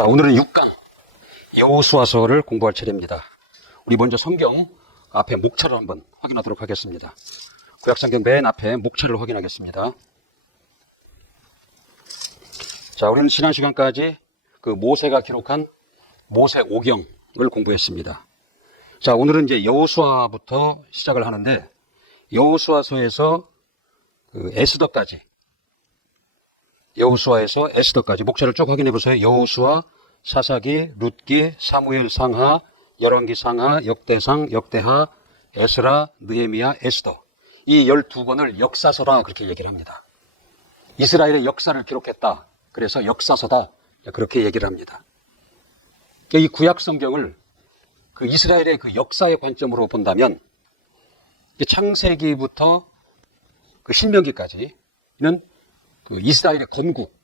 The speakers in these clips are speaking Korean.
자, 오늘은 6강 여호수아서를 공부할 차례입니다. 우리 먼저 성경 앞에 목차를 한번 확인하도록 하겠습니다. 구약성경 맨 앞에 목차를 확인하겠습니다. 자, 우리는 지난 시간까지 그 모세가 기록한 모세오경을 공부했습니다. 자, 오늘은 이제 여호수아부터 시작을 하는데, 여호수아서에서 그 여호수아에서 에스더까지 목차를 쭉 확인해 보세요. 여호수아, 사사기, 룻기, 사무엘 상하, 열왕기 상하, 역대상, 역대하, 에스라, 느헤미야, 에스더. 이 12권을 역사서다 그렇게 얘기를 합니다. 이스라엘의 역사를 기록했다. 그래서 역사서다. 그렇게 얘기를 합니다. 이 구약 성경을 그 이스라엘의 그 역사의 관점으로 본다면 창세기부터 그 신명기까지는 그 이스라엘의 건국,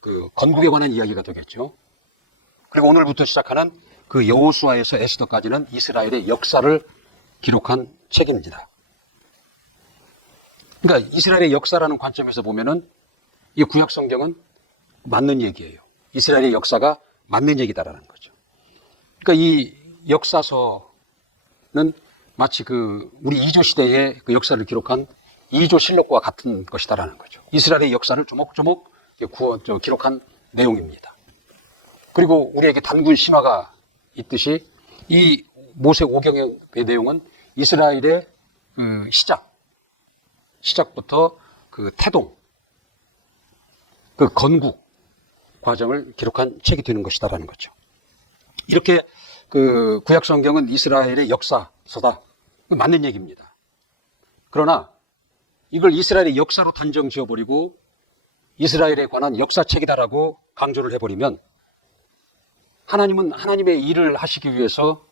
그 건국에 관한 이야기가 되겠죠. 그리고 오늘부터 시작하는 그 여호수아에서 에스더까지는 이스라엘의 역사를 기록한 책입니다. 그러니까 이스라엘의 역사라는 관점에서 보면은 이 구약 성경은 맞는 얘기예요. 이스라엘의 역사가 맞는 얘기다라는 거죠. 그러니까 이 역사서는 마치 그 우리 이조 시대의 그 역사를 기록한 이조 실록과 같은 것이다라는 거죠. 이스라엘의 역사를 조목조목 기록한 내용입니다. 그리고 우리에게 단군 신화가 있듯이 이 모세오경의 내용은 이스라엘의 그 시작부터 그 태동, 그 건국 과정을 기록한 책이 되는 것이다라는 거죠. 이렇게 그 구약 성경은 이스라엘의 역사서다. 맞는 얘기입니다. 그러나 이걸 이스라엘의 역사로 단정 지어버리고 이스라엘에 관한 역사책이다라고 강조를 해버리면 하나님은 하나님의 일을 하시기 위해서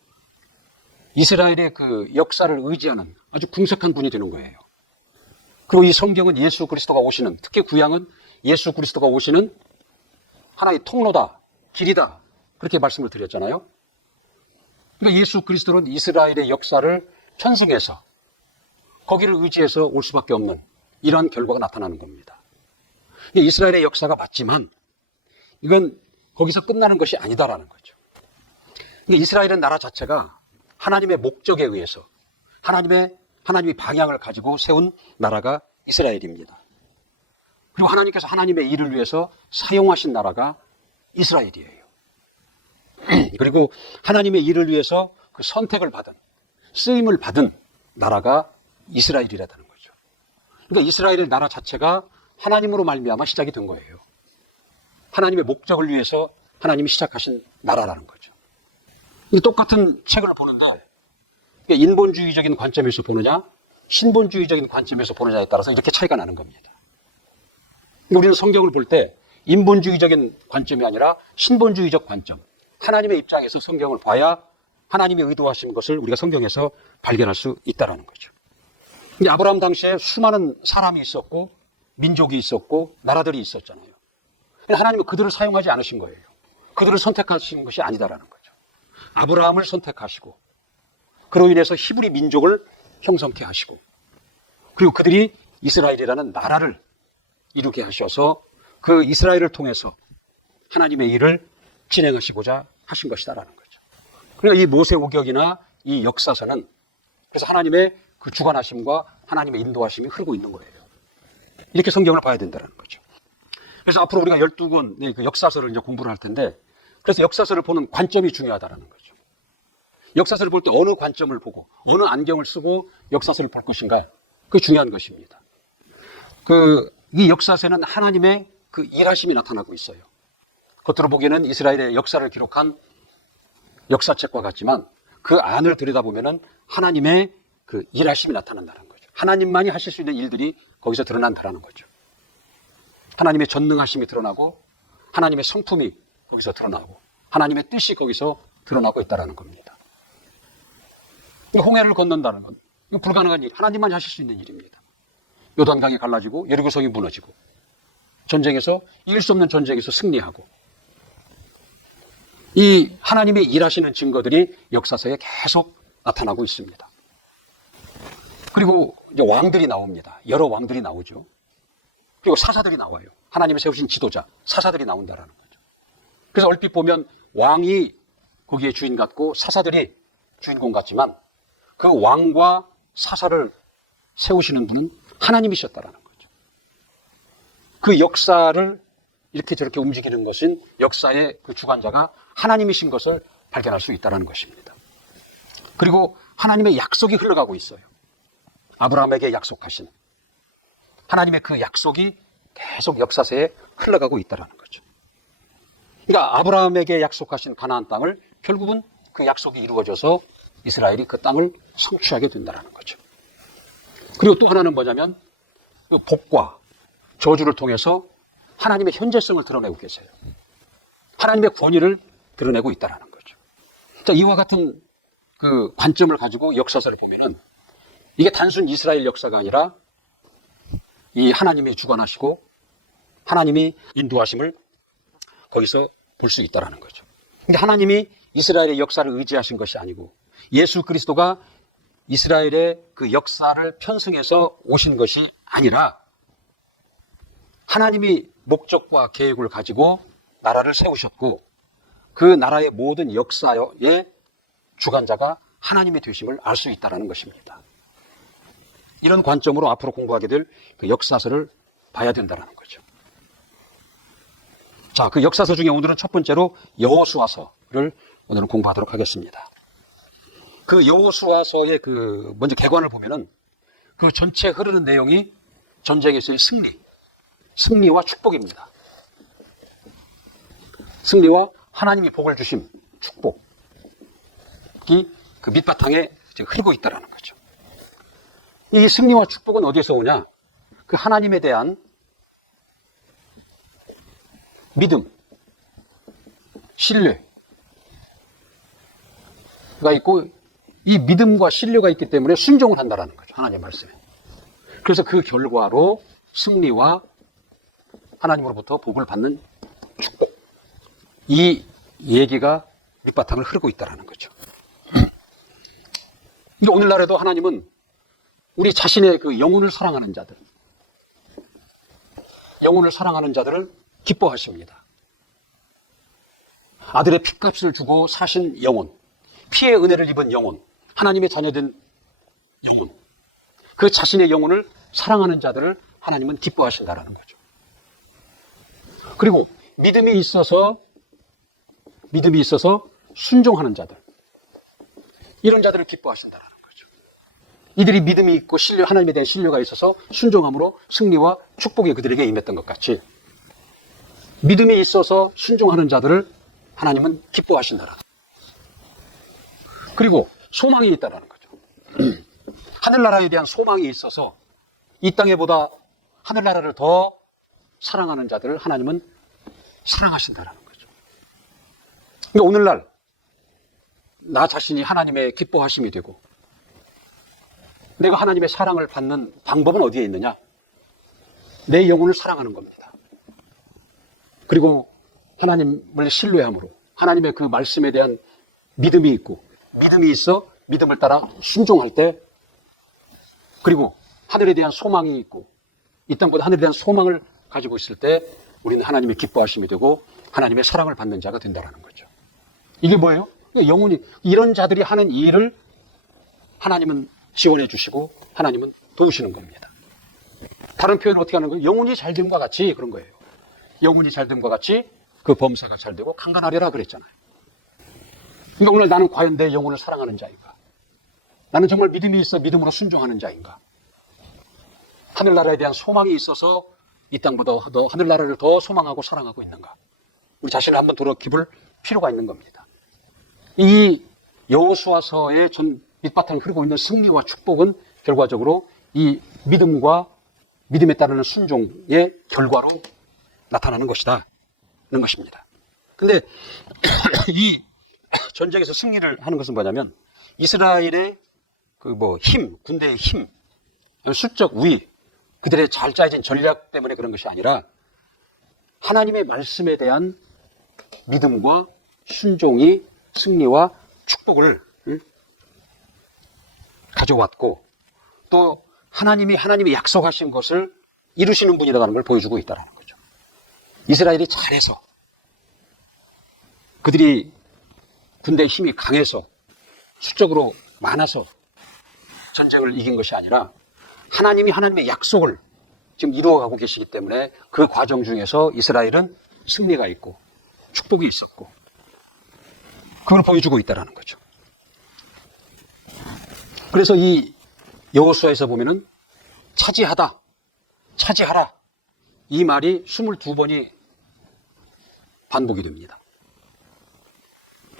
이스라엘의 그 역사를 의지하는 아주 궁색한 분이 되는 거예요. 그리고 이 성경은 예수 그리스도가 오시는, 특히 구약은 예수 그리스도가 오시는 하나의 통로다, 길이다, 그렇게 말씀을 드렸잖아요. 그러니까 예수 그리스도는 이스라엘의 역사를 편승해서 거기를 의지해서 올 수밖에 없는 이러한 결과가 나타나는 겁니다. 이스라엘의 역사가 맞지만 이건 거기서 끝나는 것이 아니다라는 거죠. 이스라엘은 나라 자체가 하나님의 목적에 의해서 하나님이 방향을 가지고 세운 나라가 이스라엘입니다. 그리고 하나님께서 하나님의 일을 위해서 사용하신 나라가 이스라엘이에요. 그리고 하나님의 일을 위해서 그 선택을 받은, 쓰임을 받은 나라가 이스라엘이라는 거죠. 그러니까 이스라엘의 나라 자체가 하나님으로 말미암아 시작이 된 거예요. 하나님의 목적을 위해서 하나님이 시작하신 나라라는 거죠. 똑같은 책을 보는데 인본주의적인 관점에서 보느냐, 신본주의적인 관점에서 보느냐에 따라서 이렇게 차이가 나는 겁니다. 우리는 성경을 볼 때 인본주의적인 관점이 아니라 신본주의적 관점, 하나님의 입장에서 성경을 봐야 하나님이 의도하신 것을 우리가 성경에서 발견할 수 있다는 거죠. 근데 아브라함 당시에 수많은 사람이 있었고 민족이 있었고 나라들이 있었잖아요. 하나님은 그들을 사용하지 않으신 거예요. 그들을 선택하신 것이 아니다라는 거죠. 아브라함을 선택하시고 그로 인해서 히브리 민족을 형성케 하시고 그리고 그들이 이스라엘이라는 나라를 이루게 하셔서 그 이스라엘을 통해서 하나님의 일을 진행하시고자 하신 것이다라는 거죠. 그러니까 이 모세오경이나 이 역사서는 그래서 하나님의 그 주관하심과 하나님의 인도하심이 흐르고 있는 거예요. 이렇게 성경을 봐야 된다는 거죠. 그래서 앞으로 우리가 12권 그 역사서를 이제 공부를 할 텐데, 그래서 역사서를 보는 관점이 중요하다는 거죠. 역사서를 볼 때 어느 관점을 보고 어느 안경을 쓰고 역사서를 볼 것인가, 그게 중요한 것입니다. 이 역사서는 하나님의 그 일하심이 나타나고 있어요. 겉으로 보기에는 이스라엘의 역사를 기록한 역사책과 같지만 그 안을 들여다보면은 하나님의 그 일하심이 나타난다는 거죠. 하나님만이 하실 수 있는 일들이 거기서 드러난다는 거죠. 하나님의 전능하심이 드러나고 하나님의 성품이 거기서 드러나고 하나님의 뜻이 거기서 드러나고 있다는 겁니다. 홍해를 건넌다는 건 이거 불가능한 일, 하나님만이 하실 수 있는 일입니다. 요단강이 갈라지고 여리고성이 무너지고 전쟁에서 이길 수 없는 전쟁에서 승리하고 이 하나님의 일하시는 증거들이 역사서에 계속 나타나고 있습니다. 그리고 이제 왕들이 나옵니다. 여러 왕들이 나오죠. 그리고 사사들이 나와요. 하나님이 세우신 지도자, 사사들이 나온다라는 거죠. 그래서 얼핏 보면 왕이 거기에 주인 같고 사사들이 주인공 같지만 그 왕과 사사를 세우시는 분은 하나님이셨다라는 거죠. 그 역사를 이렇게 저렇게 움직이는 것은 역사의 그 주관자가 하나님이신 것을 발견할 수 있다는 것입니다. 그리고 하나님의 약속이 흘러가고 있어요. 아브라함에게 약속하신 하나님의 그 약속이 계속 역사세에 흘러가고 있다는 거죠. 그러니까 아브라함에게 약속하신 가나안 땅을 결국은 그 약속이 이루어져서 이스라엘이 그 땅을 성취하게 된다는 거죠. 그리고 또 하나는 뭐냐면 그 복과 저주를 통해서 하나님의 현재성을 드러내고 계세요. 하나님의 권위를 드러내고 있다는 거죠. 자, 이와 같은 그 관점을 가지고 역사서를 보면은 이게 단순 이스라엘 역사가 아니라 이 하나님이 주관하시고 하나님이 인도하심을 거기서 볼 수 있다는 거죠. 근데 하나님이 이스라엘의 역사를 의지하신 것이 아니고 예수 그리스도가 이스라엘의 그 역사를 편성해서 오신 것이 아니라 하나님이 목적과 계획을 가지고 나라를 세우셨고 그 나라의 모든 역사의 주관자가 하나님이 되심을 알 수 있다는 것입니다. 이런 관점으로 앞으로 공부하게 될 그 역사서를 봐야 된다는 거죠. 자, 그 역사서 중에 오늘은 첫 번째로 여호수아서를 오늘은 공부하도록 하겠습니다. 그 여호수아서의 그 먼저 개관을 보면은 그 전체 흐르는 내용이 전쟁에서의 승리와 축복입니다. 승리와 하나님이 복을 주심, 축복이 그 밑바탕에 지금 흐르고 있다는 거죠. 이 승리와 축복은 어디에서 오냐? 그 하나님에 대한 믿음, 신뢰가 있고 이 믿음과 신뢰가 있기 때문에 순종을 한다는 거죠. 하나님의 말씀에. 그래서 그 결과로 승리와 하나님으로부터 복을 받는 축복. 이 얘기가 밑바탕을 흐르고 있다는 거죠. 오늘날에도 하나님은 우리 자신의 그 영혼을 사랑하는 자들을 기뻐하십니다. 아들의 핏값을 주고 사신 영혼, 피의 은혜를 입은 영혼, 하나님의 자녀된 영혼, 그 자신의 영혼을 사랑하는 자들을 하나님은 기뻐하신다는 거죠. 그리고 믿음이 있어서 순종하는 자들, 이런 자들을 기뻐하신다는 거죠. 이들이 믿음이 있고 하나님에 대한 신뢰가 있어서 순종함으로 승리와 축복이 그들에게 임했던 것 같이 믿음이 있어서 순종하는 자들을 하나님은 기뻐하신다는 거죠. 그리고 소망이 있다는 거죠. 하늘나라에 대한 소망이 있어서 이 땅에보다 하늘나라를 더 사랑하는 자들을 하나님은 사랑하신다는 거죠. 그러니까 오늘날 나 자신이 하나님의 기뻐하심이 되고 내가 하나님의 사랑을 받는 방법은 어디에 있느냐? 내 영혼을 사랑하는 겁니다. 그리고 하나님을 신뢰함으로 하나님의 그 말씀에 대한 믿음이 있고 믿음이 있어 믿음을 따라 순종할 때 그리고 하늘에 대한 소망이 있고 이 땅보다 하늘에 대한 소망을 가지고 있을 때 우리는 하나님의 기뻐하심이 되고 하나님의 사랑을 받는 자가 된다는 거죠. 이게 뭐예요? 영혼이 이런 자들이 하는 일을 하나님은 지원해 주시고 하나님은 도우시는 겁니다. 다른 표현을 어떻게 하는 거예요? 영혼이 잘됨과 같이 그런 거예요. 영혼이 잘됨과 같이 그 범사가 잘되고 강건하리라 그랬잖아요. 그러니까 오늘 나는 과연 내 영혼을 사랑하는 자인가? 나는 정말 믿음이 있어 믿음으로 순종하는 자인가? 하늘나라에 대한 소망이 있어서 이 땅보다 더 하늘나라를 더 소망하고 사랑하고 있는가? 우리 자신을 한번 돌아볼 필요가 있는 겁니다. 이 여호수아서의 전 밑바탕을 흐르고 있는 승리와 축복은 결과적으로 이 믿음과 믿음에 따르는 순종의 결과로 나타나는 것이다는 것입니다. 근데 이 전쟁에서 승리를 하는 것은 뭐냐면 이스라엘의 군대의 힘, 수적 우위, 그들의 잘 짜여진 전략 때문에 그런 것이 아니라 하나님의 말씀에 대한 믿음과 순종이 승리와 축복을 가져왔고 또 하나님이 약속하신 것을 이루시는 분이라는 걸 보여주고 있다는 거죠. 이스라엘이 잘해서 그들이 군대의 힘이 강해서 수적으로 많아서 전쟁을 이긴 것이 아니라 하나님이 하나님의 약속을 지금 이루어가고 계시기 때문에 그 과정 중에서 이스라엘은 승리가 있고 축복이 있었고 그걸 보여주고 있다는 거죠. 그래서 이 여호수아에서 보면은 차지하다, 차지하라 이 말이 22번이 반복이 됩니다.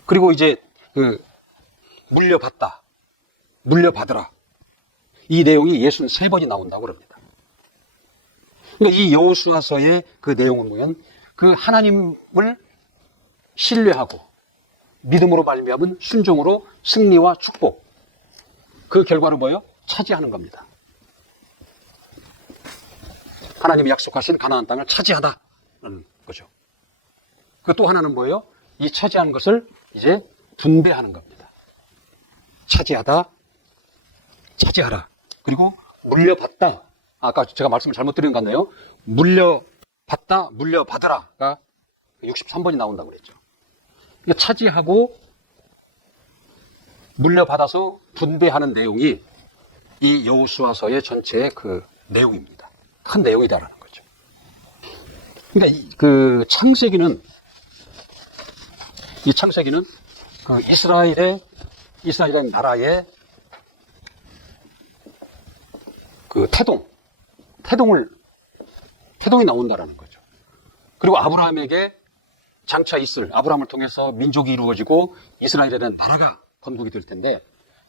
그리고 이제 물려받다, 물려받으라 이 내용이 63번이 나온다고 그럽니다. 그러니까 이 여호수아서의 그 내용은 보면 그 하나님을 신뢰하고 믿음으로 말미암은 순종으로 승리와 축복 그 결과로 뭐예요? 차지하는 겁니다. 하나님이 약속하신 가나안 땅을 차지하다는 거죠. 그 또 하나는 뭐예요? 이 차지하는 것을 이제 분배하는 겁니다. 차지하다, 차지하라. 그리고 물려받다. 아까 제가 말씀을 잘못 드린 것 같네요. 물려받다, 물려받으라가 63번이 나온다고 그랬죠. 그러니까 차지하고 물려받아서 분배하는 내용이 이 여호수아서의 전체의 그 내용입니다. 큰 내용이다라는 거죠. 그러니까 그 창세기는 그 이스라엘의 나라의 그 태동이 나온다라는 거죠. 그리고 아브라함에게 장차 있을 아브라함을 통해서 민족이 이루어지고 이스라엘에 대한 나라가 건국이 될 텐데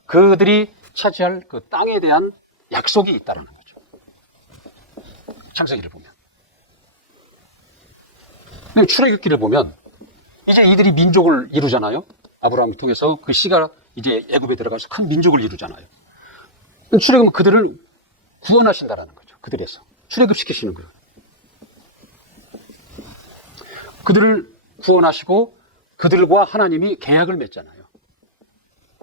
그들이 차지할 그 땅에 대한 약속이 있다라는 거죠. 창세기를 보면. 출애굽기를 보면 이제 이들이 민족을 이루잖아요. 아브라함을 통해서 그 씨가 이제 애굽에 들어가서 큰 민족을 이루잖아요. 출애굽은 그들을 구원하신다라는 거죠. 그들에서 출애굽시키시는 거예요. 그들을 구원하시고 그들과 하나님이 계약을 맺잖아요.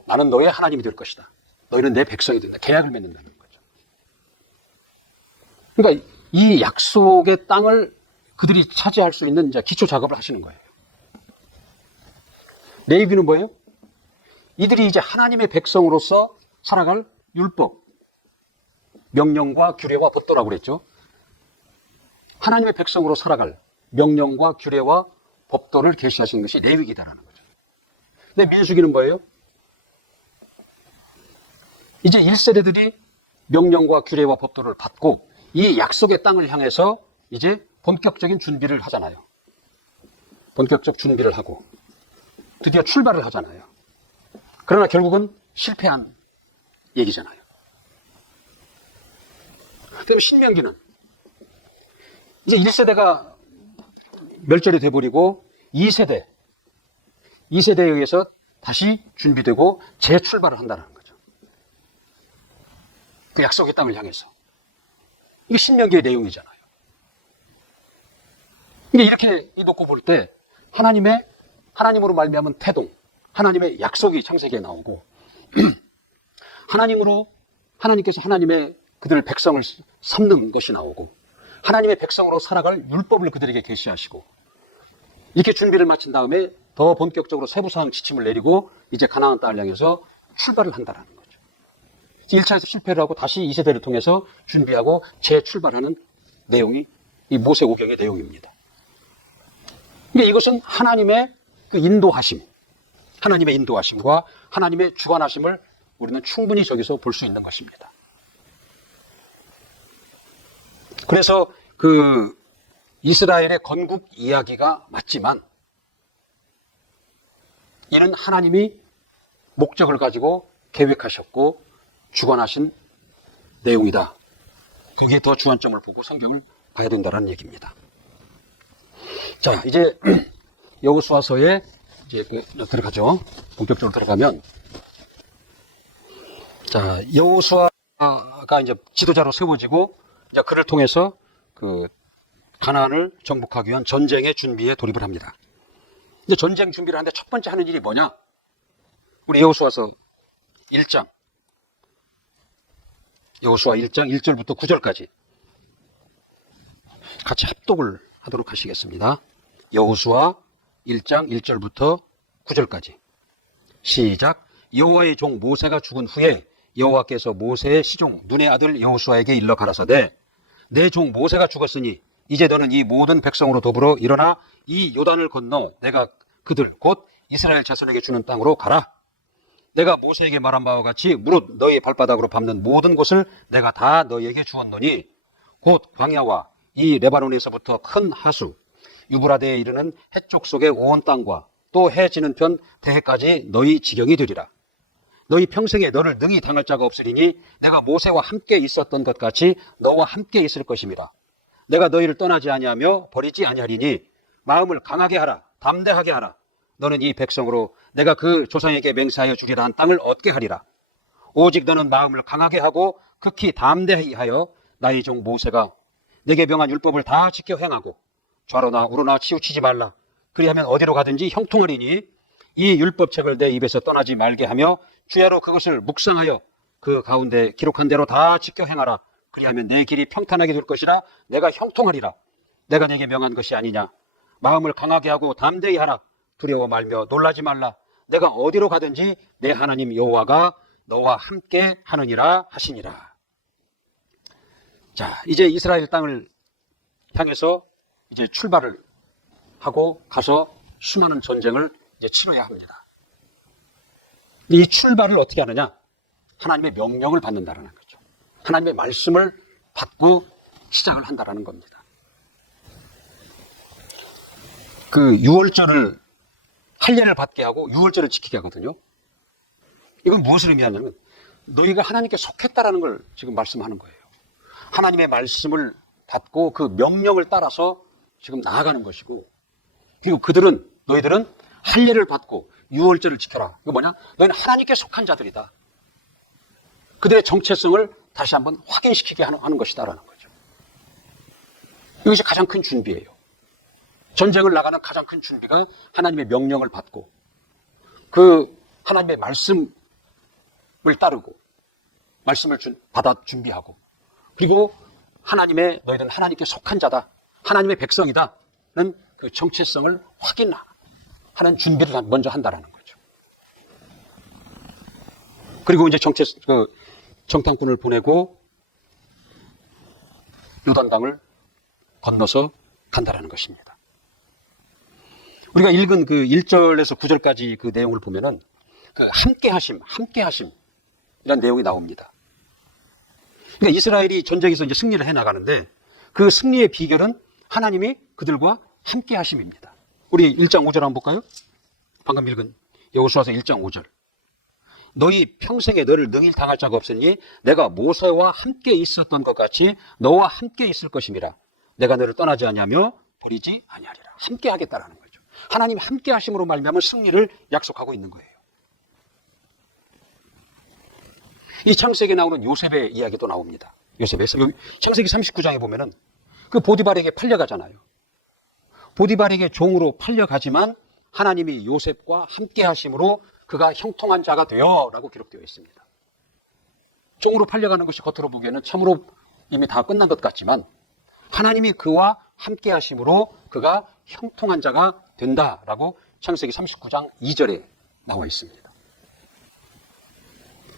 나는 너의 하나님이 될 것이다. 너희는 내 백성이 된다. 계약을 맺는다는 거죠. 그러니까 이 약속의 땅을 그들이 차지할 수 있는 이제 기초 작업을 하시는 거예요. 레위기는 뭐예요? 이들이 이제 하나님의 백성으로서 살아갈 율법, 명령과 규례와 법도라고 그랬죠. 하나님의 백성으로 살아갈 명령과 규례와 법도를 계시하시는 것이 레위기다라는 거죠. 근데 민수기는 뭐예요? 이제 1세대들이 명령과 규례와 법도를 받고 이 약속의 땅을 향해서 이제 본격적인 준비를 하잖아요. 본격적 준비를 하고 드디어 출발을 하잖아요. 그러나 결국은 실패한 얘기잖아요. 그럼 신명기는 이제 1세대가 멸절이 돼버리고 2세대에 의해서 다시 준비되고 재출발을 한다는 거죠. 그 약속의 땅을 향해서. 이게 신명기의 내용이잖아요. 그러니까 이렇게 놓고 볼 때 하나님으로 말미암은 태동, 하나님의 약속이 창세기에 나오고 하나님께서 하나님의 그들 백성을 삼는 것이 나오고 하나님의 백성으로 살아갈 율법을 그들에게 계시하시고 이렇게 준비를 마친 다음에 더 본격적으로 세부사항 지침을 내리고 이제 가나안 땅을 향해서 출발을 한다는 거죠. 1차에서 실패를 하고 다시 2세대를 통해서 준비하고 재출발하는 내용이 이 모세오경의 내용입니다. 그러니까 이것은 하나님의 그 하나님의 인도하심과 하나님의 주관하심을 우리는 충분히 저기서 볼 수 있는 것입니다. 그래서 그 이스라엘의 건국 이야기가 맞지만 이는 하나님이 목적을 가지고 계획하셨고 주관하신 내용이다. 그게 더 주안점을 보고 성경을 봐야 된다는 얘기입니다. 자, 이제 여호수아서에 이제 들어가죠. 본격적으로 들어가면 자, 여호수아가 이제 지도자로 세워지고 이제 그를 통해서 그 가나안을 정복하기 위한 전쟁의 준비에 돌입을 합니다. 이제 전쟁 준비를 하는데 첫 번째 하는 일이 뭐냐? 우리 여호수아서 1장. 여호수아 1장 1절부터 9절까지 같이 합독을 하도록 하시겠습니다. 여호수아 1장 1절부터 9절까지. 시작. 여호와의 종 모세가 죽은 후에 여호와께서 모세의 시종 눈의 아들 여호수아에게 일러 가라사대 내 종 모세가 죽었으니 이제 너는 이 모든 백성으로 더불어 일어나 이 요단을 건너 내가 그들 곧 이스라엘 자손에게 주는 땅으로 가라. 내가 모세에게 말한 바와 같이 무릇 너희의 발바닥으로 밟는 모든 곳을 내가 다 너희에게 주었노니 곧 광야와 이 레바논에서부터 큰 하수 유브라데에 이르는 해쪽 속의 온 땅과 또 해 지는 편 대해까지 너희 지경이 되리라. 너희 평생에 너를 능히 당할 자가 없으리니 내가 모세와 함께 있었던 것 같이 너와 함께 있을 것입니다. 내가 너희를 떠나지 아니하며 버리지 아니하리니 마음을 강하게 하라. 담대하게 하라. 너는 이 백성으로 내가 그 조상에게 맹세하여 주리라 한 땅을 얻게 하리라. 오직 너는 마음을 강하게 하고 극히 담대히 하여 나의 종 모세가 내게 명한 율법을 다 지켜 행하고 좌로나 우로나 치우치지 말라. 그리하면 어디로 가든지 형통하리니 이 율법책을 내 입에서 떠나지 말게 하며 주야로 그것을 묵상하여 그 가운데 기록한 대로 다 지켜 행하라. 그리하면 내 길이 평탄하게 될 것이라. 내가 형통하리라. 내가 네게 명한 것이 아니냐. 마음을 강하게 하고 담대히 하라. 두려워 말며 놀라지 말라. 내가 어디로 가든지 내 하나님 여호와가 너와 함께 하느니라 하시니라. 자, 이제 이스라엘 땅을 향해서 이제 출발을 하고 가서 수많은 전쟁을 이제 치러야 합니다. 이 출발을 어떻게 하느냐? 하나님의 명령을 받는다는 거죠. 하나님의 말씀을 받고 시작을 한다는 겁니다. 그 유월절을 할례를 받게 하고 유월절을 지키게 하거든요. 이건 무엇을 의미하냐면 너희가 하나님께 속했다라는 걸 지금 말씀하는 거예요. 하나님의 말씀을 받고 그 명령을 따라서 지금 나아가는 것이고, 그리고 너희들은 할례를 받고 유월절을 지켜라. 이거 뭐냐? 너희는 하나님께 속한 자들이다. 그들의 정체성을 다시 한번 확인시키게 하는 것이다라는 거죠. 이것이 가장 큰 준비예요. 전쟁을 나가는 가장 큰 준비가 하나님의 명령을 받고 그 하나님의 말씀을 따르고 말씀을 받아 준비하고, 그리고 너희들은 하나님께 속한 자다, 하나님의 백성이다는 그 정체성을 확인하는 준비를 먼저 한다라는 거죠. 그리고 이제 정탐꾼을 보내고 요단강을 건너서 간다라는 것입니다. 우리가 읽은 그 1절에서 9절까지 그 내용을 보면은 그 함께하심이라는 내용이 나옵니다. 그러니까 이스라엘이 전쟁에서 이제 승리를 해 나가는데 그 승리의 비결은 하나님이 그들과 함께하심입니다. 우리 1장 5절 한번 볼까요? 방금 읽은 여호수아서 1장 5절. 너희 평생에 너를 능히 당할 자가 없으니 내가 모세와 함께 있었던 것 같이 너와 함께 있을 것임이라. 내가 너를 떠나지 아니하며 버리지 아니하리라. 함께 하겠다라는 거죠. 하나님 함께 하심으로 말미암아 승리를 약속하고 있는 거예요. 이 창세기에 나오는 요셉의 이야기도 나옵니다. 창세기 39장에 보면은 그 보디발에게 팔려가잖아요. 보디발에게 종으로 팔려가지만 하나님이 요셉과 함께 하심으로 그가 형통한 자가 되어라고 기록되어 있습니다. 종으로 팔려가는 것이 겉으로 보기에는 참으로 이미 다 끝난 것 같지만 하나님이 그와 함께 하심으로 그가 형통한 자가 된다라고 창세기 39장 2절에 나와 있습니다.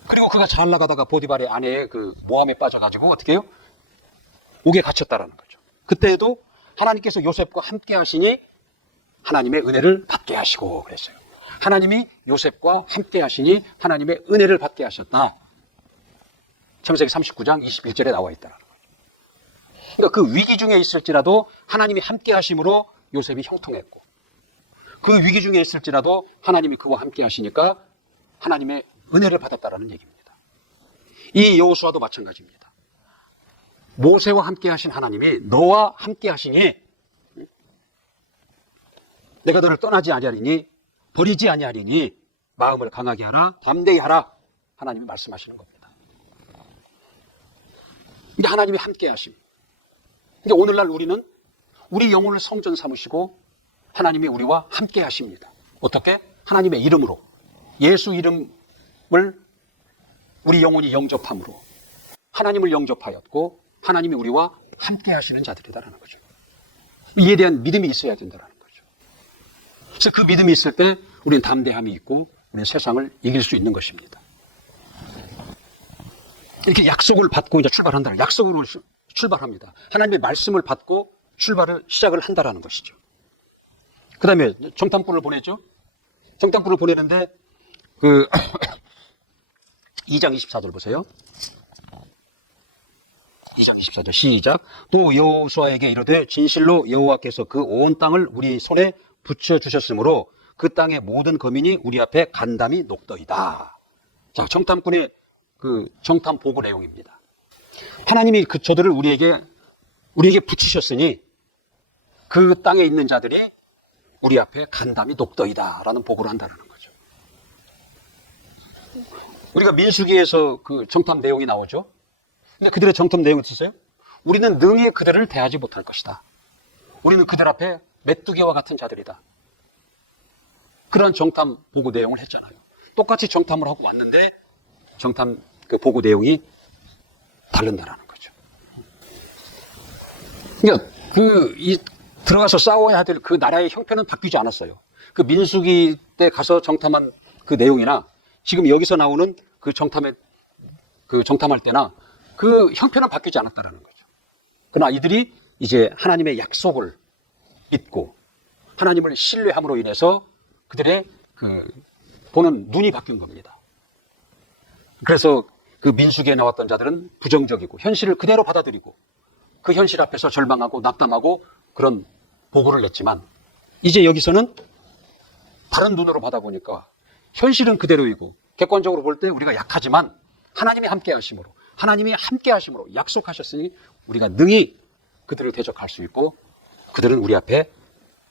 그리고 그가 잘 나가다가 보디발의 아내의 그 모함에 빠져가지고 어떻게 해요? 옥에 갇혔다라는 거죠. 그때에도 하나님께서 요셉과 함께 하시니 하나님의 은혜를 받게 하시고 그랬어요. 하나님이 요셉과 함께 하시니 하나님의 은혜를 받게 하셨다. 창세기 39장 21절에 나와 있다는 거죠. 그러니까 그 위기 중에 있을지라도 하나님이 함께 하심으로 요셉이 형통했고, 그 위기 중에 있을지라도 하나님이 그와 함께 하시니까 하나님의 은혜를 받았다라는 얘기입니다. 이 여호수아도 마찬가지입니다. 모세와 함께 하신 하나님이 너와 함께 하시니 내가 너를 떠나지 아니하리니 버리지 아니하리니 마음을 강하게 하라, 담대히 하라. 하나님이 말씀하시는 겁니다. 이게 하나님이 함께 하심. 그러니까 오늘날 우리는 우리 영혼을 성전 삼으시고 하나님이 우리와 함께 하십니다. 어떻게? 하나님의 이름으로, 예수 이름을 우리 영혼이 영접함으로 하나님을 영접하였고 하나님이 우리와 함께 하시는 자들이다라는 거죠. 이에 대한 믿음이 있어야 된다는 거죠. 그래서 그 믿음이 있을 때 우리는 담대함이 있고 우리는 세상을 이길 수 있는 것입니다. 이렇게 약속을 받고 이제 출발한다. 약속으로 출발합니다. 하나님의 말씀을 받고 시작을 한다라는 것이죠. 그 다음에 정탐꾼을 보내죠. 정탐꾼을 보내는데 2장 24절 보세요. 2장 24절 시작. 또 여호수아에게 이르되 진실로 여호와께서 그 온 땅을 우리 손에 붙여주셨으므로 그 땅의 모든 거민이 우리 앞에 간담이 녹더이다. 자, 정탐꾼의 그 정탐 보고 내용입니다. 하나님이 저들을 우리에게 붙이셨으니 그 땅에 있는 자들이 우리 앞에 간담이 녹더이다 라는 보고를 한다는 거죠. 우리가 민수기에서 그 정탐 내용이 나오죠. 근데 그들의 정탐 내용이 있어요. 우리는 능히 그들을 대하지 못할 것이다. 우리는 그들 앞에 메뚜기와 같은 자들이다. 그런 정탐 보고 내용을 했잖아요. 똑같이 정탐을 하고 왔는데 정탐 그 보고 내용이 다른다라는 거죠. 그러니까 들어가서 싸워야 될 그 나라의 형편은 바뀌지 않았어요. 그 민수기 때 가서 정탐한 그 내용이나 지금 여기서 나오는 그 정탐할 때나 그 형편은 바뀌지 않았다라는 거죠. 그러나 이들이 이제 하나님의 약속을 믿고 하나님을 신뢰함으로 인해서 그들의 보는 눈이 바뀐 겁니다. 그래서 그 민수기에 나왔던 자들은 부정적이고 현실을 그대로 받아들이고 그 현실 앞에서 절망하고 낙담하고 그런 보고를 냈지만 이제 여기서는 다른 눈으로 받아보니까 현실은 그대로이고 객관적으로 볼 때 우리가 약하지만 하나님이 함께 하심으로 약속하셨으니 우리가 능히 그들을 대적할 수 있고 그들은 우리 앞에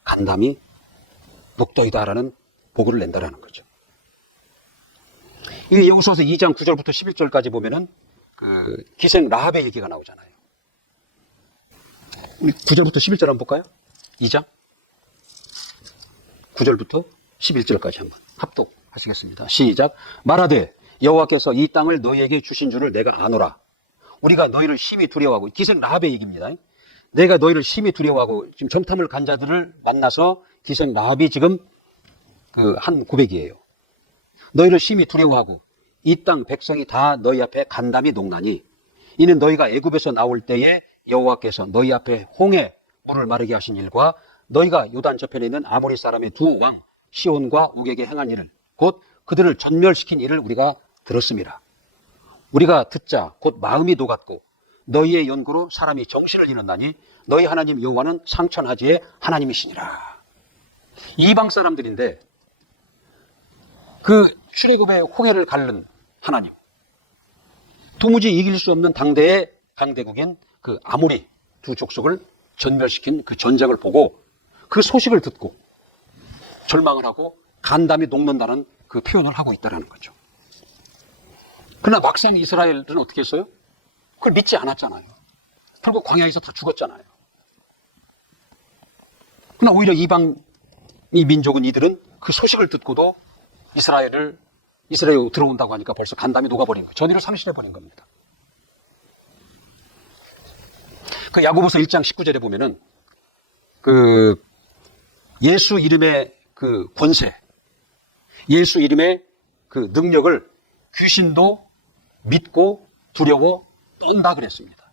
간담이 녹더이다라는 보고를 낸다라는 거죠. 이 여호수아서 2장 9절부터 11절까지 보면은 그 기생 라합의 얘기가 나오잖아요. 우리 9절부터 11절 한번 볼까요? 2장 9절부터 11절까지 한번 합독하시겠습니다. 시작. 말하되 여호와께서 이 땅을 너희에게 주신 줄을 내가 아노라. 우리가 너희를 심히 두려워하고, 기생 라합의 얘기입니다. 내가 너희를 심히 두려워하고, 지금 정탐을 간 자들을 만나서 기생 라합이 지금 한 고백이에요. 너희를 심히 두려워하고 이 땅 백성이 다 너희 앞에 간담이 녹나니 이는 너희가 애굽에서 나올 때에 여호와께서 너희 앞에 홍해 물을 마르게 하신 일과 너희가 요단 저편에 있는 아모리 사람의 두 왕 시온과 옥에게 행한 일을 곧 그들을 전멸시킨 일을 우리가 들었습니다. 우리가 듣자 곧 마음이 녹았고 너희의 연고로 사람이 정신을 잃었나니 너희 하나님 여호와는 상천하지의 하나님이시니라. 이방 사람들인데 그 출애굽의 홍해를 가른 하나님, 도무지 이길 수 없는 당대의 강대국인 그 아모리 두 족속을 전멸시킨 그 전쟁을 보고 그 소식을 듣고 절망을 하고 간담이 녹는다는 그 표현을 하고 있다는 거죠. 그러나 막상 이스라엘은 어떻게 했어요? 그걸 믿지 않았잖아요. 결국 광야에서 다 죽었잖아요. 그러나 오히려 이방 이 민족은 이들은 그 소식을 듣고도 이스라엘에 들어온다고 하니까 벌써 간담이 녹아버린 거예요. 전의를 상실해버린 겁니다. 그 야고보서 1장 19절에 보면은 그 예수 이름의 그 권세, 예수 이름의 그 능력을 귀신도 믿고 두려워 떤다 그랬습니다.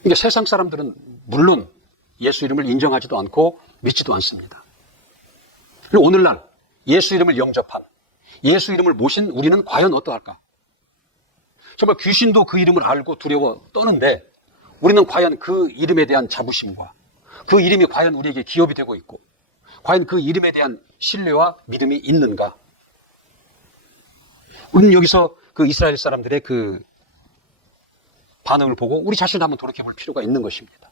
그러니까 세상 사람들은 물론 예수 이름을 인정하지도 않고 믿지도 않습니다. 그리고 오늘날 예수 이름을 영접한, 예수 이름을 모신 우리는 과연 어떠할까? 정말 귀신도 그 이름을 알고 두려워 떠는데 우리는 과연 그 이름에 대한 자부심과 그 이름이 과연 우리에게 기업이 되고 있고 과연 그 이름에 대한 신뢰와 믿음이 있는가? 우리는 여기서 그 이스라엘 사람들의 그 반응을 보고 우리 자신을 한번 돌이켜 볼 필요가 있는 것입니다.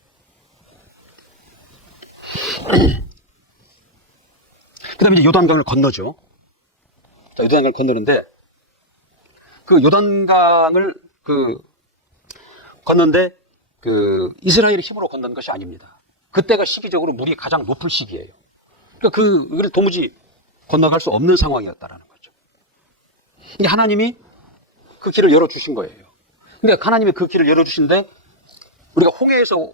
그 다음에 이제 요단강을 건너죠. 자, 요단강을 건너는데, 그 요단강을 건넌데, 이스라엘의 힘으로 건넌 것이 아닙니다. 그때가 시기적으로 물이 가장 높을 시기예요. 그러니까 그걸 도무지 건너갈 수 없는 상황이었다라는 거죠. 근데 하나님이 그 길을 열어주신 거예요. 근데 하나님이 그 길을 열어주신데, 우리가 홍해에서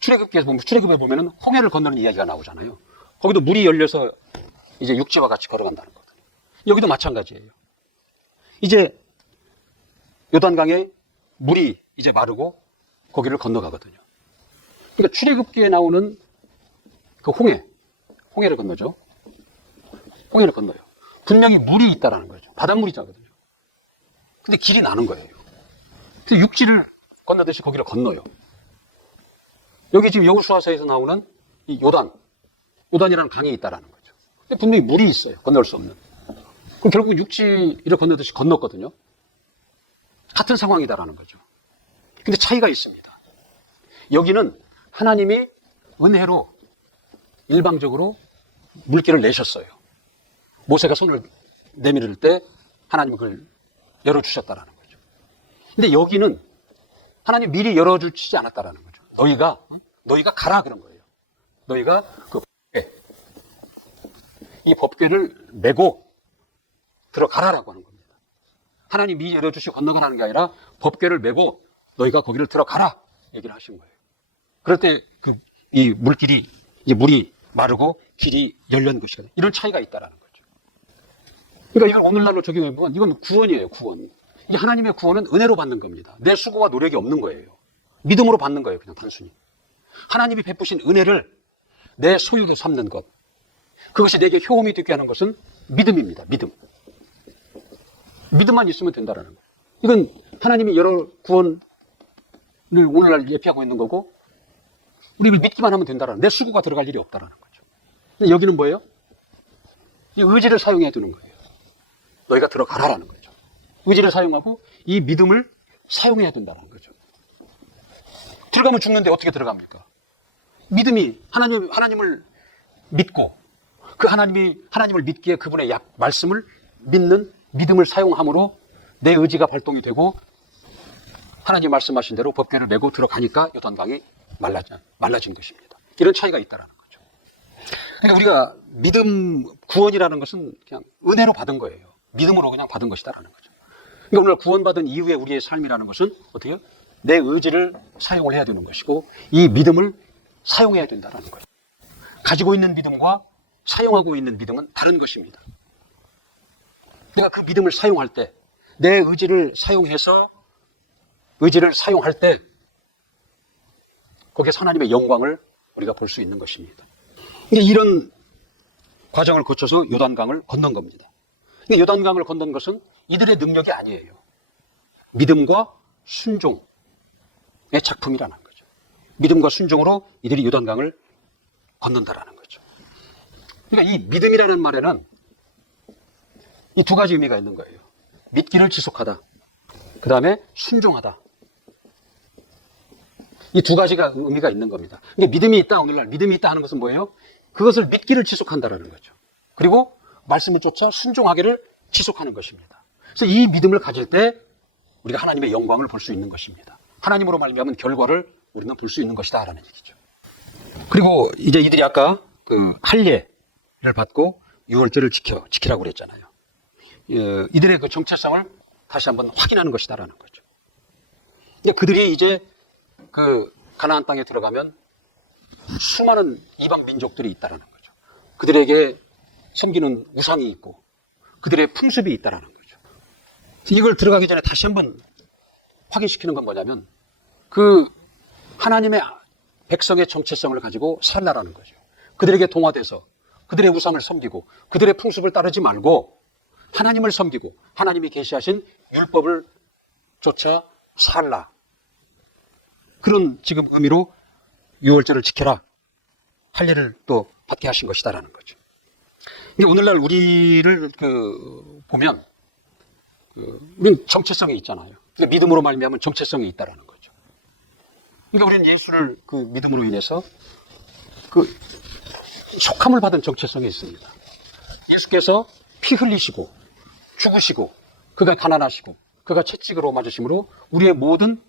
출애굽기에서 보면, 출애굽에 보면은 홍해를 건너는 이야기가 나오잖아요. 거기도 물이 열려서 이제 육지와 같이 걸어간다는 거거든요. 여기도 마찬가지예요. 이제 요단강에 물이 이제 마르고 거기를 건너가거든요. 그러니까 출애굽기에 나오는 그 홍해를 건너죠. 홍해를 건너요. 분명히 물이 있다라는 거죠. 바닷물이잖아요. 근데 길이 나는 거예요. 그래서 육지를 건너듯이 거기를 건너요. 여기 지금 여호수아서에서 나오는 이 요단이라는 강이 있다라는 거죠. 근데 분명히 물이 있어요. 건널 수 없는. 그럼 결국 육지를 건너듯이 건넜거든요. 같은 상황이다라는 거죠. 근데 차이가 있습니다. 여기는 하나님이 은혜로 일방적으로 물길을 내셨어요. 모세가 손을 내밀을 때 하나님이 그걸 열어주셨다라는 거죠. 근데 여기는 하나님 미리 열어주시지 않았다라는 거죠. 너희가 가라 그런 거예요. 너희가 이 법궤를 메고 들어가라라고 하는 겁니다. 하나님 미리 열어주시고 건너가라는 게 아니라 법궤를 메고 너희가 거기를 들어가라 얘기를 하신 거예요. 그럴 때 이 물길이 이제 물이 마르고 길이 열린 것이거든요. 이런 차이가 있다라는 거죠. 그러니까 이걸 오늘날로 적용해 보면 이건 구원이에요. 구원. 이 하나님의 구원은 은혜로 받는 겁니다. 내 수고와 노력이 없는 거예요. 믿음으로 받는 거예요. 그냥 단순히. 하나님이 베푸신 은혜를 내 소유로 삼는 것. 그것이 내게 효험이 되게 하는 것은 믿음입니다. 믿음만 있으면 된다라는 거예요. 이건 하나님이 여러 구원을 오늘날 예피하고 있는 거고 우리를 믿기만 하면 된다라는 내 수고가 들어갈 일이 없다라는 거죠. 근데 여기는 뭐예요? 이 의지를 사용해야 되는 거예요. 너희가 들어가라라는 거죠. 의지를 사용하고 이 믿음을 사용해야 된다는 거죠. 들어가면 죽는데 어떻게 들어갑니까? 믿음이 하나님을 믿고 그 하나님을 믿기에 그분의 말씀을 믿는 믿음을 사용함으로 내 의지가 발동이 되고 하나님 말씀하신 대로 법궤를 메고 들어가니까 요단강이 말라진 것입니다. 이런 차이가 있다라는 거죠. 그러니까 우리가 믿음 구원이라는 것은 그냥 은혜로 받은 거예요. 믿음으로 그냥 받은 것이다라는 거죠. 그러니까 오늘 구원받은 이후에 우리의 삶이라는 것은 어떻게 해요? 내 의지를 사용을 해야 되는 것이고 이 믿음을 사용해야 된다는 거죠. 가지고 있는 믿음과 사용하고 있는 믿음은 다른 것입니다. 내가 그 믿음을 사용할 때, 내 의지를 사용해서 의지를 사용할 때 거기에서 하나님의 영광을 우리가 볼 수 있는 것입니다. 이런 과정을 거쳐서 요단강을 건넌 겁니다. 요단강을 건넌 것은 이들의 능력이 아니에요. 믿음과 순종의 작품이라는 거죠. 믿음과 순종으로 이들이 요단강을 건넌다라는 거죠. 그러니까 이 믿음이라는 말에는 이 두 가지 의미가 있는 거예요. 믿기를 지속하다. 그 다음에 순종하다. 이 두 가지가 의미가 있는 겁니다. 그러니까 믿음이 있다, 오늘날 믿음이 있다 하는 것은 뭐예요? 그것을 믿기를 지속한다라는 거죠. 그리고 말씀에 쫓아 순종하기를 지속하는 것입니다. 그래서 이 믿음을 가질 때 우리가 하나님의 영광을 볼 수 있는 것입니다. 하나님으로 말미암은 결과를 우리는 볼 수 있는 것이다 라는 얘기죠. 그리고 이제 이들이 아까 그 할례를 받고 유월절을 지키라고 그랬잖아요. 이들의 그 정체성을 다시 한번 확인하는 것이다라는 거죠. 그들이 이제 그 가나안 땅에 들어가면 수많은 이방 민족들이 있다라는 거죠. 그들에게 섬기는 우상이 있고 그들의 풍습이 있다라는 거죠. 이걸 들어가기 전에 다시 한번 확인시키는 건 뭐냐면 그 하나님의 백성의 정체성을 가지고 살라라는 거죠. 그들에게 동화돼서 그들의 우상을 섬기고 그들의 풍습을 따르지 말고 하나님을 섬기고 하나님이 계시하신 율법을 쫓아 살라. 그런 지금 의미로 유월절을 지켜라. 할례를 또 받게 하신 것이다라는 거죠. 오늘날 우리를 보면 우리는 정체성이 있잖아요. 믿음으로 말미암은 정체성이 있다라는 거죠. 그러니까 우리는 예수를 그 믿음으로 인해서 그 속함을 받은 정체성이 있습니다. 예수께서 피 흘리시고 죽으시고 그가 가난하시고 그가 채찍으로 맞으심으로 우리의 모든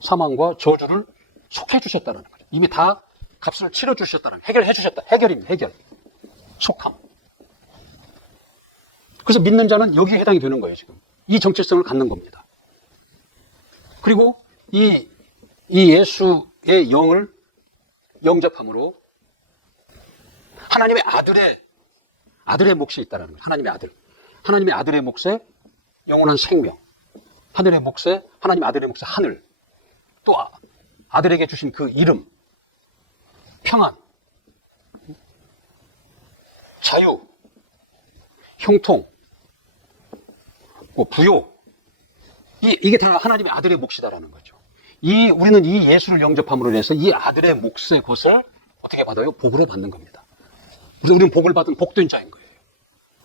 사망과 저주를 속해 주셨다는 거죠. 이미 다 값을 치러 주셨다는 해결해 주셨다. 해결입니다. 해결. 속함. 그래서 믿는 자는 여기에 해당이 되는 거예요. 지금 이 정체성을 갖는 겁니다. 그리고 이 이 예수의 영을 영접함으로 하나님의 아들의 몫이 있다는 거예요. 하나님의 아들의 몫에 영원한 생명, 하나님의 아들의 몫에 하늘, 또 아들에게 주신 그 이름, 평안, 자유, 형통, 부요, 이게 다 하나님의 아들의 몫이다라는 거죠. 우리는 이 예수를 영접함으로 인해서 이 아들의 몫의 것을 어떻게 받아요? 복으로 받는 겁니다. 그래서 우리는 복을 받은 복된 자인 거예요.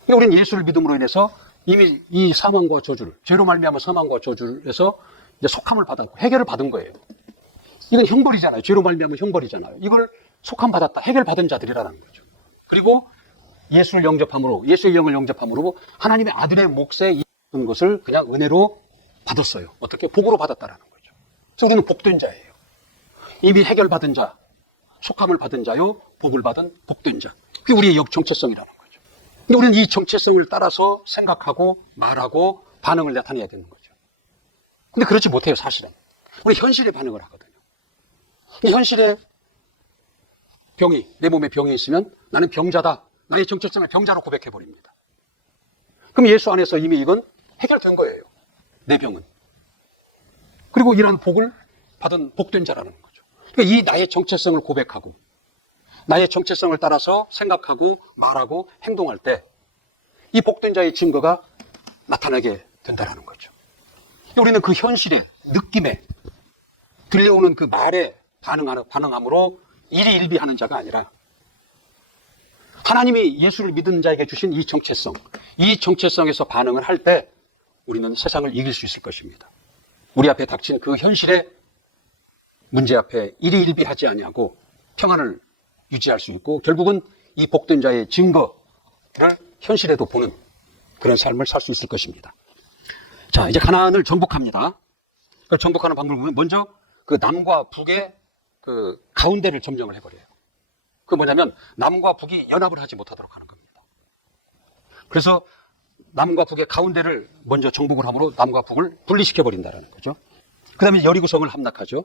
그러니까 우리는 예수를 믿음으로 인해서 이미 이 사망과 저주를, 죄로 말미암은 사망과 저주에서 이제 속함을 받았고 해결을 받은 거예요. 이건 형벌이잖아요. 죄로 말미암은 형벌이잖아요. 이걸 속함 받았다, 해결 받은 자들이라는 거죠. 그리고 예수의 영을 영접함으로 하나님의 아들의 몫에 있는 것을 그냥 은혜로 받았어요. 어떻게? 복으로 받았다라는 거죠. 그래서 우리는 복된 자예요. 이미 해결받은 자, 속함을 받은 자요, 복을 받은 복된 자. 그게 우리의 정체성이라는 거죠. 근데 우리는 이 정체성을 따라서 생각하고 말하고 반응을 나타내야 되는 거죠. 근데 그렇지 못해요, 사실은. 우리 현실에 반응을 하거든요. 현실에 내 몸에 병이 있으면 나는 병자다. 나의 정체성을 병자로 고백해버립니다. 그럼 예수 안에서 이미 이건 해결된 거예요. 내 병은. 그리고 이런 복을 받은 복된 자라는 거죠. 그러니까 이 나의 정체성을 고백하고 나의 정체성을 따라서 생각하고 말하고 행동할 때 이 복된 자의 증거가 나타나게 된다는 거죠. 우리는 그 현실에, 느낌에, 들려오는 그 말에 반응함으로 일희일비하는 자가 아니라 하나님이 예수를 믿는 자에게 주신 이 정체성에서 반응을 할 때 우리는 세상을 이길 수 있을 것입니다. 우리 앞에 닥친 그 현실의 문제 앞에 일희일비하지 아니하고 평안을 유지할 수 있고 결국은 이 복된 자의 증거를 현실에도 보는 그런 삶을 살 수 있을 것입니다. 자, 이제 가나안을 정복합니다. 그걸 정복하는 방법을 보면 먼저 그 남과 북의 그 가운데를 점령을 해버려요. 그 뭐냐면 남과 북이 연합을 하지 못하도록 하는 겁니다. 그래서 남과 북의 가운데를 먼저 정복을 함으로 남과 북을 분리시켜버린다는 거죠. 그 다음에 여리고성을 함락하죠.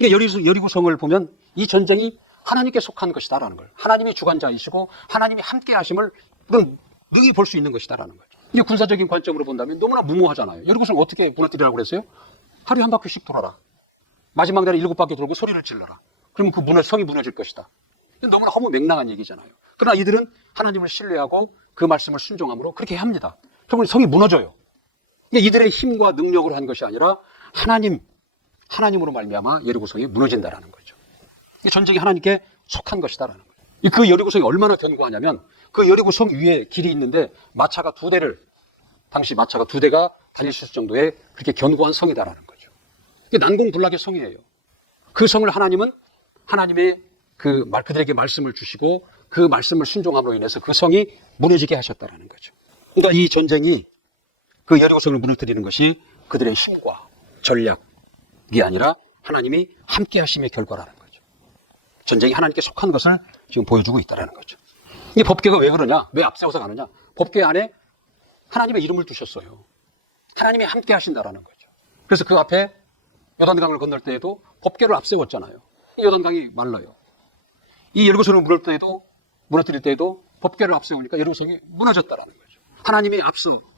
여리고성을 보면 이 전쟁이 하나님께 속한 것이다라는 걸. 하나님이 주관자이시고 하나님이 함께 하심을 우리는 능히 볼 수 있는 것이다라는 거죠. 이제 군사적인 관점으로 본다면 너무나 무모하잖아요. 여리고성 어떻게 무너뜨리라고 그랬어요? 하루에 한 바퀴씩 돌아라. 마지막 날에 7바퀴 돌고 소리를 질러라. 그러면 그 성이 무너질 것이다. 너무나 허무맹랑한 얘기잖아요. 그러나 이들은 하나님을 신뢰하고 그 말씀을 순종함으로 그렇게 합니다. 그러면 성이 무너져요. 이들의 힘과 능력으로 한 것이 아니라 하나님으로 말미암아 여리고성이 무너진다라는 거죠. 이 전쟁이 하나님께 속한 것이다라는 거죠. 그 여리고성이 얼마나 견고하냐면 그 여리고성 위에 길이 있는데 당시 마차가 2대가 달릴 수 있을 정도의 그렇게 견고한 성이다라는 거죠. 난공불락의 성이에요. 그 성을 하나님의 그들에게 말씀을 주시고 그 말씀을 순종함으로 인해서 그 성이 무너지게 하셨다라는 거죠. 그러니까 이 전쟁이 그 여리고성을 무너뜨리는 것이 그들의 힘과 전략이 아니라 하나님이 함께 하심의 결과라는 거죠. 전쟁이 하나님께 속한 것을 지금 보여주고 있다는 거죠. 이 법궤가 왜 그러냐? 왜 앞세워서 가느냐? 법궤 안에 하나님의 이름을 두셨어요. 하나님이 함께 하신다라는 거죠. 그래서 그 앞에 요단강을 건널 때에도 법궤를 앞세웠잖아요. 요단강이 말라요. 이 여리고성을 무너뜨릴 때에도 법궤를 앞세우니까 여리고성이 무너졌다라는 거죠. 하나님이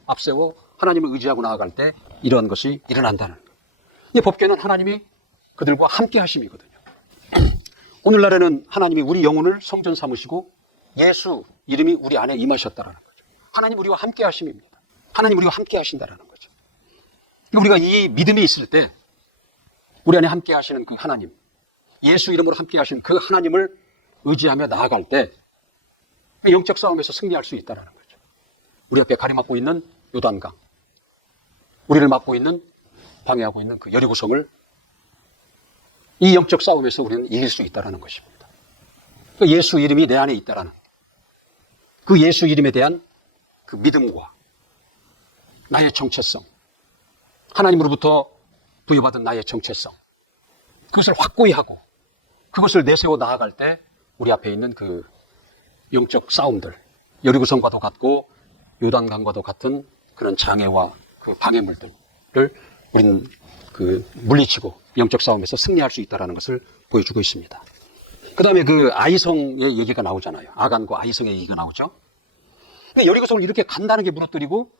앞세워 하나님을 의지하고 나아갈 때 이러한 것이 일어난다는 거예요. 이 법궤는 하나님이 그들과 함께 하심이거든요. 오늘날에는 하나님이 우리 영혼을 성전 삼으시고 예수 이름이 우리 안에 임하셨다라는 거죠. 하나님 우리와 함께 하심입니다. 하나님 우리와 함께 하신다라는 거죠. 우리가 이 믿음이 있을 때 우리 안에 함께 하시는 그 하나님, 예수 이름으로 함께 하시는 그 하나님을 의지하며 나아갈 때 영적 싸움에서 승리할 수 있다는 거죠. 우리 앞에 가리막고 있는 요단강, 우리를 막고 있는, 방해하고 있는 그 여리고성을 이 영적 싸움에서 우리는 이길 수 있다는 것입니다. 그 예수 이름이 내 안에 있다라는 그 예수 이름에 대한 그 믿음과 나의 정체성, 하나님으로부터 부여받은 나의 정체성, 그것을 확고히 하고 그것을 내세워 나아갈 때 우리 앞에 있는 그 영적 싸움들, 여리고성과도 같고 요단강과도 같은 그런 장애와 그 방해물들을 우리는 그 물리치고 영적 싸움에서 승리할 수 있다는 것을 보여주고 있습니다. 그 다음에 그 아이성의 얘기가 나오잖아요. 아간과 아이성의 얘기가 나오죠. 근데 여리고성을 이렇게 간단하게 무너뜨리고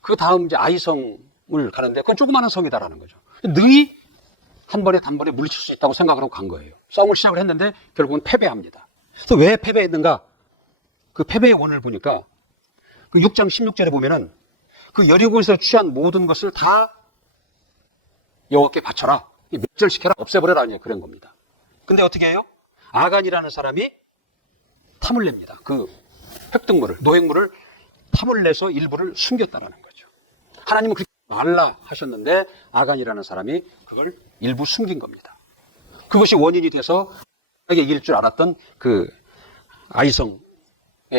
그 다음 이제 아이성을 가는데 그건 조그마한 성이다라는 거죠. 능히 한 번에 단번에 물리칠 수 있다고 생각을 하고 간 거예요. 싸움을 시작을 했는데 결국은 패배합니다. 그래서 왜 패배했는가? 그 패배의 원인을 보니까 그 6장 16절에 보면은 그 여리고에서 취한 모든 것을 다 여호와께 바쳐라. 멸절시켜라. 없애버려라. 아니요. 그런 겁니다. 근데 어떻게 해요? 아간이라는 사람이 탐을 냅니다. 그 획득물을, 노획물을 탐을 내서 일부를 숨겼다라는 거죠. 하나님은 그렇게 말라 하셨는데 아간이라는 사람이 그걸 일부 숨긴 겁니다. 그것이 원인이 돼서 에게 이길 줄 알았던 그 아이성의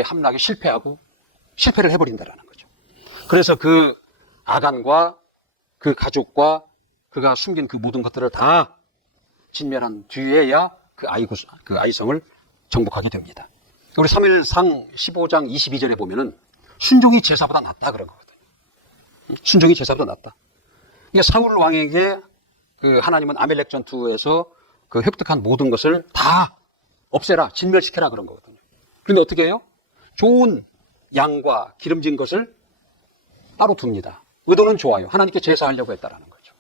함락에 실패를 해버린다라는 거죠. 그래서 그 아간과 그 가족과 그가 숨긴 그 모든 것들을 다 진멸한 뒤에야 그 아이성을 정복하게 됩니다. 우리 사무엘상 15장 22절에 보면은 순종이 제사보다 낫다 그런 거거든요. 순종이 제사보다 낫다. 이게 사울 왕에게 그 하나님은 아멜렉 전투에서 그 획득한 모든 것을 다 없애라, 진멸시켜라 그런 거거든요. 그런데 어떻게 해요? 좋은 양과 기름진 것을 따로 둡니다. 의도는 좋아요. 하나님께 제사하려고 했다라는 거죠.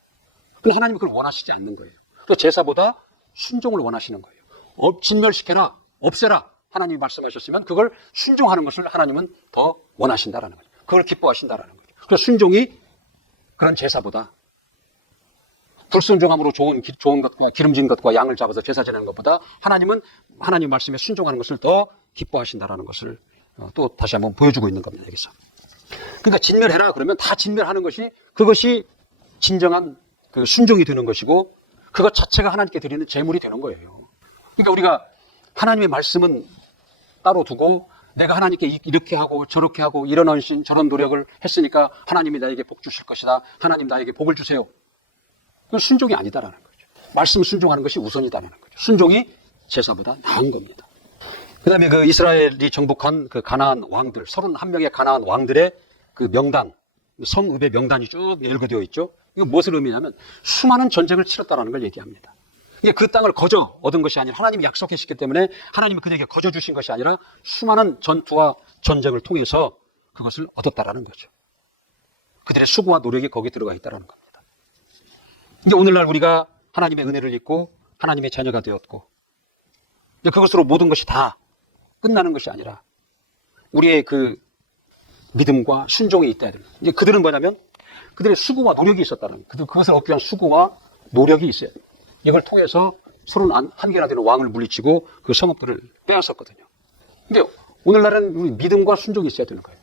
근데 하나님은 그걸 원하시지 않는 거예요. 또 제사보다 순종을 원하시는 거예요. 진멸시켜라, 없애라. 하나님이 말씀하셨으면 그걸 순종하는 것을 하나님은 더 원하신다라는 거죠. 그걸 기뻐하신다라는 거죠. 그래서 순종이 그런 제사보다 불순종함으로 좋은 것과 기름진 것과 양을 잡아서 제사 지내는 것보다 하나님은 하나님 말씀에 순종하는 것을 더 기뻐하신다라는 것을 또 다시 한번 보여주고 있는 겁니다. 여기서. 그러니까 진멸해라 그러면 다 진멸하는 그것이 진정한 그 순종이 되는 것이고 그것 자체가 하나님께 드리는 제물이 되는 거예요. 그러니까 우리가 하나님의 말씀은 따로 두고 내가 하나님께 이렇게 하고 저렇게 하고 이런 헌신 저런 노력을 했으니까 하나님이 나에게 복 주실 것이다. 하나님 나에게 복을 주세요. 그건 순종이 아니다라는 거죠. 말씀을 순종하는 것이 우선이다라는 거죠. 순종이 제사보다 나은 겁니다. 그 다음에 그 이스라엘이 정복한 그 가나안 왕들, 31명의 가나안 왕들의 그 명단, 성읍의 명단이 쭉 열거되어 있죠. 이거 무엇을 의미하냐면 수많은 전쟁을 치렀다는 걸 얘기합니다. 이게 그 땅을 거저 얻은 것이 아니라 하나님이 약속했기 때문에 하나님이 그들에게 거저 주신 것이 아니라 수많은 전투와 전쟁을 통해서 그것을 얻었다라는 거죠. 그들의 수고와 노력이 거기에 들어가 있다는 겁니다. 이제 오늘날 우리가 하나님의 은혜를 입고 하나님의 자녀가 되었고 이제 그것으로 모든 것이 다 끝나는 것이 아니라 우리의 그 믿음과 순종이 있다야 됩니다. 이제 그들은 뭐냐면 그들의 수고와 노력이 있었다는 거예요. 그것을 얻기 위한 수고와 노력이 있어야 돼요. 이걸 통해서 31개나 되는 왕을 물리치고 그 성읍들을 빼앗았거든요. 근데 오늘날은 우리 믿음과 순종이 있어야 되는 거예요.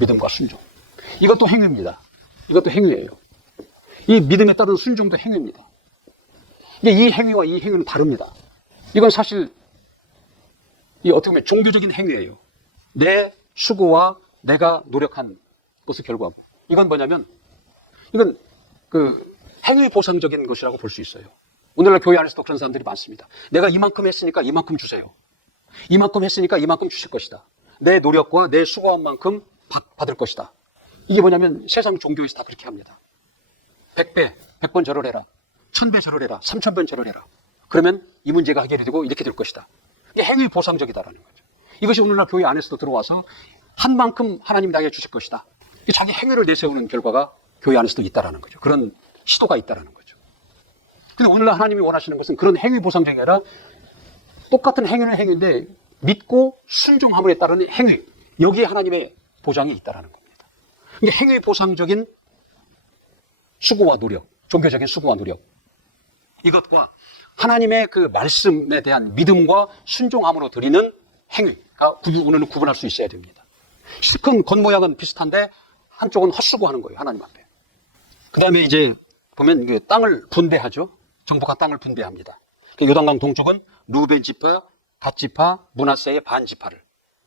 믿음과 순종. 이것도 행위입니다. 이것도 행위예요. 이 믿음에 따른 순종도 행위입니다. 근데 이 행위와 이 행위는 다릅니다. 이건 사실 어떻게 보면 종교적인 행위예요. 내 수고와 내가 노력한 것을 결과하고. 이건 뭐냐면 이건 그 행위 보상적인 것이라고 볼 수 있어요. 오늘날 교회 안에서도 그런 사람들이 많습니다. 내가 이만큼 했으니까 이만큼 주세요. 이만큼 했으니까 이만큼 주실 것이다. 내 노력과 내 수고한 만큼 받을 것이다. 이게 뭐냐면 세상 종교에서 다 그렇게 합니다. 100배, 100번 절을 해라. 1000배 절을 해라. 3000번 절을 해라. 그러면 이 문제가 해결이 되고 이렇게 될 것이다. 이게 행위 보상적이다라는 거죠. 이것이 오늘날 교회 안에서도 들어와서 한 만큼 하나님 나에게 주실 것이다. 자기 행위를 내세우는 결과가 교회 안에서도 있다라는 거죠. 그런 시도가 있다라는 거죠. 근데 오늘날 하나님이 원하시는 것은 그런 행위 보상적이 아니라 똑같은 행위는 행위인데 믿고 순종함에 따른 행위. 여기에 하나님의 보장이 있다라는 겁니다. 근데 행위 보상적인 수고와 노력, 종교적인 수고와 노력. 이것과 하나님의 그 말씀에 대한 믿음과 순종함으로 드리는 행위가 오늘은 구분할 수 있어야 됩니다. 실컷 겉모양은 비슷한데 한쪽은 헛수고하는 거예요. 하나님 앞에. 그 다음에 이제 보면 그 땅을 분배하죠. 정복한 땅을 분배합니다. 요단강 동쪽은 루벤 지파, 갓 지파, 므낫세의 반 지파를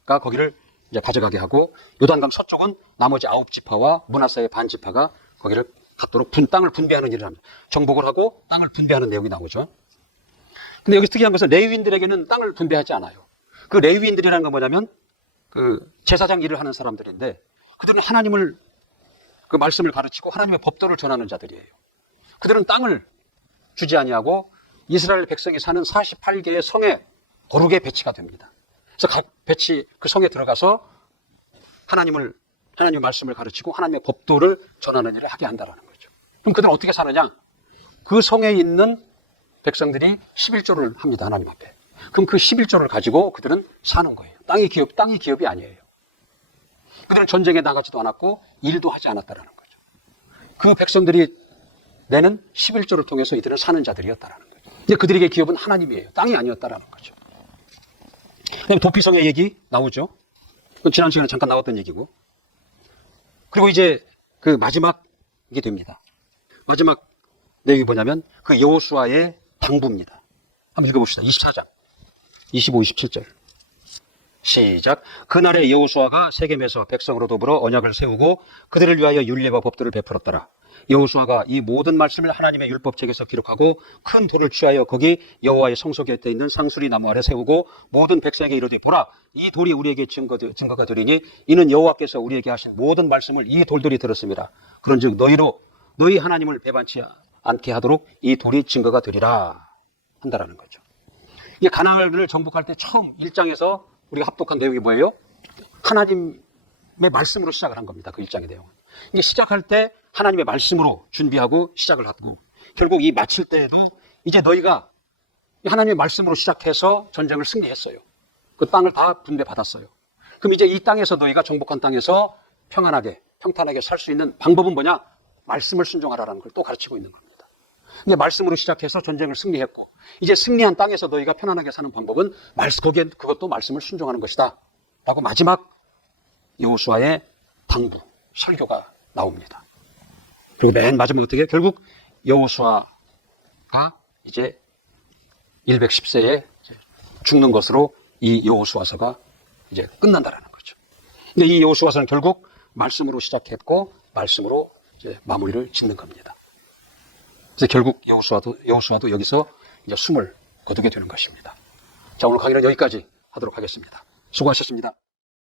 거기를 이제 가져가게 하고 요단강 서쪽은 나머지 9지파와 므낫세의 반 지파가 거기를 갖도록 땅을 분배하는 일을 합니다. 정복을 하고 땅을 분배하는 내용이 나오죠. 근데 여기 특이한 것은 레위인들에게는 땅을 분배하지 않아요. 그 레위인들이라는 건 뭐냐면 그 제사장 일을 하는 사람들인데 그들은 하나님을 그 말씀을 가르치고 하나님의 법도를 전하는 자들이에요. 그들은 땅을 주지 아니하고 이스라엘 백성이 사는 48개의 성에 거룩에 배치가 됩니다. 그래서 각 그 성에 들어가서 하나님의 말씀을 가르치고 하나님의 법도를 전하는 일을 하게 한다라는 거죠. 그럼 그들은 어떻게 사느냐? 그 성에 있는 백성들이 11조를 합니다. 하나님 앞에. 그럼 그 11조를 가지고 그들은 사는 거예요. 땅이 기업이 아니에요. 그들은 전쟁에 나가지도 않았고 일도 하지 않았다라는 거죠. 그 백성들이 내는 11조를 통해서 이들은 사는 자들이었다라는 거죠. 근데 그들에게 기업은 하나님이에요. 땅이 아니었다라는 거죠. 그다음에 도피성의 얘기 나오죠. 지난 시간에 잠깐 나왔던 얘기고. 그리고 이제 그 마지막이 됩니다. 마지막 내용이 뭐냐면 그 여호수아의 당부입니다. 한번 읽어봅시다. 24장 25, 27절 시작. 그날에 여호수아가 세겜에서 백성으로 더불어 언약을 세우고 그들을 위하여 율례와 법도를 베풀었더라. 여호수아가 이 모든 말씀을 하나님의 율법책에서 기록하고 큰 돌을 취하여 거기 여호와의 성소 곁에 있는 상수리 나무 아래 세우고 모든 백성에게 이르되 보라 이 돌이 우리에게 증거가 되리니 이는 여호와께서 우리에게 하신 모든 말씀을 이 돌들이 들었습니다. 그런즉 너희 하나님을 배반치 않게 하도록 이 돌이 증거가 되리라 한다라는 거죠. 이게 가나안을 정복할 때 처음 1장에서 우리가 합독한 내용이 뭐예요? 하나님의 말씀으로 시작을 한 겁니다. 그 1장의 내용은. 이게 시작할 때 하나님의 말씀으로 준비하고 시작을 하고 결국 이 마칠 때에도 이제 너희가 하나님의 말씀으로 시작해서 전쟁을 승리했어요. 그 땅을 다 분배받았어요. 그럼 이제 이 땅에서 너희가 정복한 땅에서 평탄하게 살 수 있는 방법은 뭐냐? 말씀을 순종하라는 걸 또 가르치고 있는 겁니다. 근데 말씀으로 시작해서 전쟁을 승리했고 이제 승리한 땅에서 너희가 편안하게 사는 방법은 거기엔 그것도 말씀을 순종하는 것이다 라고 마지막 여호수아의 당부, 설교가 나옵니다. 그리고 맨 마지막 어떻게 결국 여호수아가 이제 110세에 죽는 것으로 이 여호수아서가 이제 끝난다라는 거죠. 근데 이 여호수아서는 결국 말씀으로 시작했고 말씀으로 이제 마무리를 짓는 겁니다. 그래서 결국 여호수아도 여기서 이제 숨을 거두게 되는 것입니다. 자, 오늘 강의는 여기까지 하도록 하겠습니다. 수고하셨습니다.